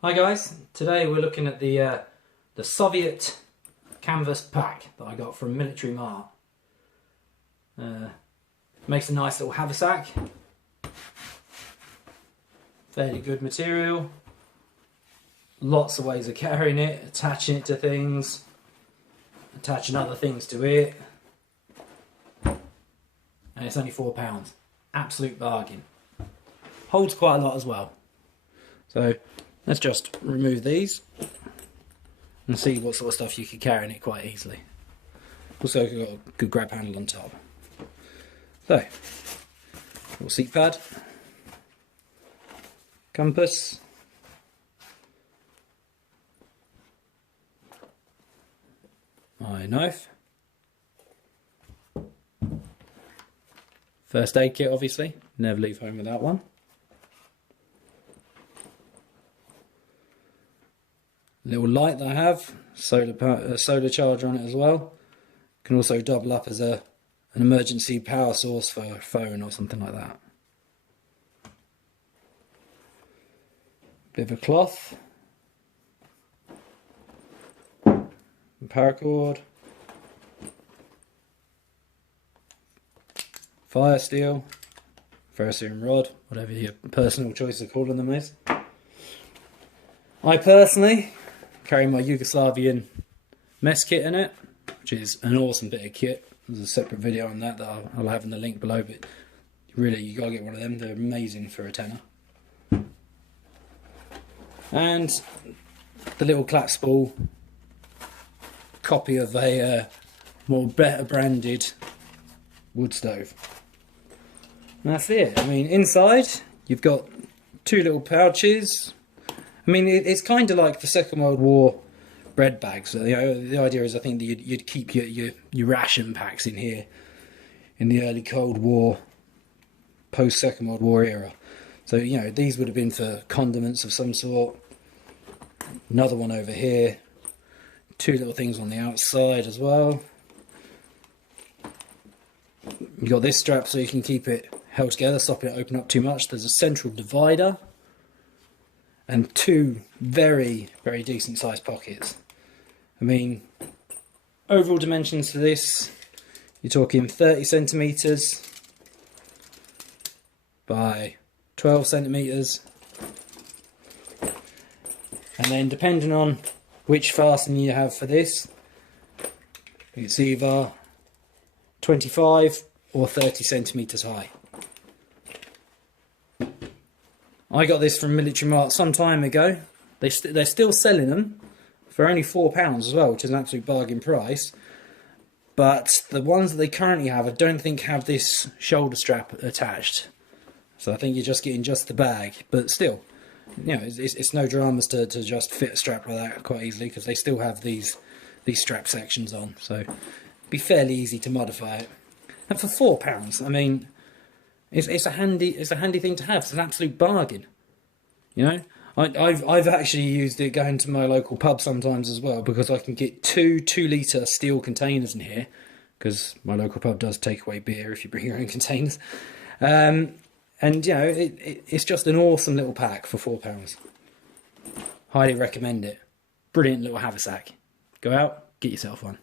Hi guys, today we're looking at the Soviet canvas pack that I got from Military Mart. Makes a nice little haversack. Fairly good material. Lots of ways of carrying it, attaching it to things, attaching other things to it. And it's only £4. Absolute bargain. Holds quite a lot as well. So let's just remove these and see what sort of stuff you could carry in it quite easily. Also got a good grab handle on top. So, little seat pad, compass, my knife, first aid kit obviously, never leave home without one. Little light that I have, solar charger on it as well. Can also double up as an emergency power source for a phone or something like that. Bit of a cloth, paracord, fire steel, ferrocerium rod, whatever your personal choice of calling them is. I personally carry my Yugoslavian mess kit in it, which is an awesome bit of kit. There's a separate video on that I'll have in the link below, but really you gotta get one of them, they're amazing for a tenner. And the little clap spool copy of a better branded wood stove. And that's it. I mean, inside you've got two little pouches. I mean, it's kind of like the Second World War bread bags. You know, the idea is, I think that you'd keep your ration packs in here in the early Cold War, post Second World War era. So, you know, these would have been for condiments of some sort. Another one over here. Two little things on the outside as well. You've got this strap so you can keep it held together, stop it open up too much. There's a central divider. And two very, very decent sized pockets. I mean, overall dimensions for this, you're talking 30 centimetres by 12 centimetres. And then depending on which fastening you have for this, it's either 25 or 30 centimetres high. I got this from Military Mart some time ago. They're still selling them for only £4 as well, which is an absolute bargain price. But the ones that they currently have, I don't think have this shoulder strap attached. So I think you're just getting just the bag. But still, you know, it's no dramas to just fit a strap like that quite easily, because they still have these strap sections on. So it'd be fairly easy to modify it. And for £4, I mean, It's a handy thing to have. It's an absolute bargain. You know, I've actually used it going to my local pub sometimes as well, because I can get two 2-litre steel containers in here, because my local pub does take away beer if you bring your own containers. And you know, it's just an awesome little pack for £4. Highly recommend it. Brilliant little haversack. Go out, get yourself one.